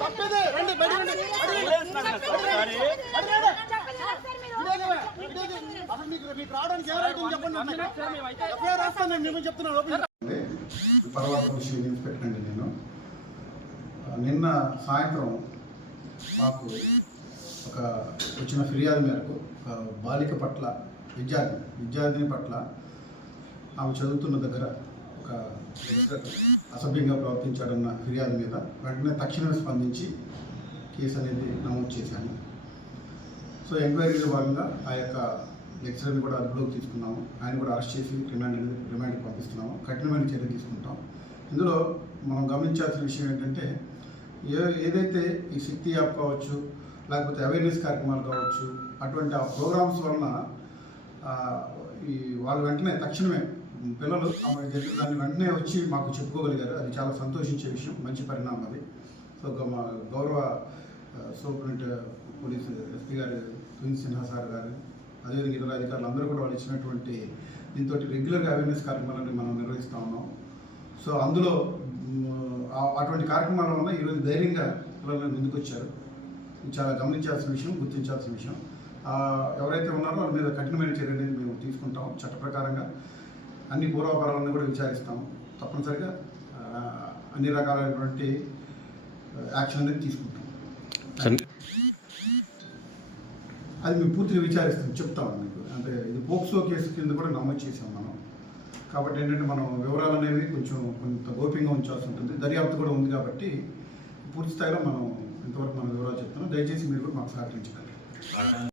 తప్పది రండి బయట అసలు మీకు మీకు రావడానికి చెప్పండి రాస్తాను నేను మిమ్మల్ని చెప్తున్నాను ఓపెన్ విషయం పెట్టండి నేను నిన్న సాయంత్రం మాకు ఒక వచ్చిన ఫిర్యాదు మేరకు ఒక బాలిక పట్ల విద్యార్థి విద్యార్థిని పట్ల ఆమె చదువుతున్న దగ్గర ఒక లెక్చరర్ అసభ్యంగా ప్రవర్తించాడన్న ఫిర్యాదు మీద వెంటనే తక్షణమే స్పందించి కేసు అనేది నమోదు చేశాను సో ఎంక్వైరీలో భాగంగా ఆ యొక్క లెక్చరర్ని కూడా అదుపులోకి తీసుకున్నాము. ఆయన కూడా అరెస్ట్ చేసి రిమాండ్ రిమాండ్కి పంపిస్తున్నాము. కఠినమైన చర్య తీసుకుంటాం. ఇందులో మనం గమనించాల్సిన విషయం ఏంటంటే ఏ ఏదైతే ఈ శక్తి యాప్ కావచ్చు లేకపోతే అవేర్నెస్ కార్యక్రమాలు కావచ్చు అటువంటి ఆ ప్రోగ్రామ్స్ వలన ఈ వాళ్ళు వెంటనే తక్షణమే పిల్లలు ఆమె జరిగిన దాన్ని వెంటనే వచ్చి మాకు చెప్పుకోగలిగారు. అది చాలా సంతోషించే విషయం మంచి పరిణామం అది. సో మా గౌరవ సూపరింటెండెంట్ పోలీస్ ఎస్పీ గారు తుని సిన్హా సార్ గారు అదేవిధంగా ఇతర అధికారులు అందరూ కూడా వాళ్ళు ఇచ్చినటువంటి దీంతో రెగ్యులర్గా అవేర్నెస్ కార్యక్రమాలను మనం నిర్వహిస్తూ ఉన్నాం. సో అందులో అటువంటి కార్యక్రమాల వల్ల ఈరోజు ధైర్యంగా పిల్లలు ముందుకు వచ్చారు చాలా గమనించాల్సిన విషయం గుర్తించాల్సిన విషయం. ఎవరైతే ఉన్నారో వాళ్ళ మీద కఠినమైన చర్య అనేది మేము తీసుకుంటాం చట్ట ప్రకారంగా. అన్ని పూర్వాపరాలను కూడా విచారిస్తాం తప్పనిసరిగా అన్ని రకాలైనటువంటి యాక్షన్ అనేది తీసుకుంటాం. అది మేము పూర్తిగా విచారిస్తాం చెప్తాం మీకు. అంటే ఇది పోక్సో కేసు కింద కూడా నమోదు చేసాం మనం. కాబట్టి ఏంటంటే మనం వివరాలు అనేవి కొంచెం కొంత గోప్యంగా ఉంచాల్సి ఉంటుంది. దర్యాప్తు కూడా ఉంది కాబట్టి పూర్తి స్థాయిలో మనం ఇంతవరకు మన వివరాలు చెప్తున్నాం. దయచేసి మీరు కూడా మాకు సహకరించగలరు.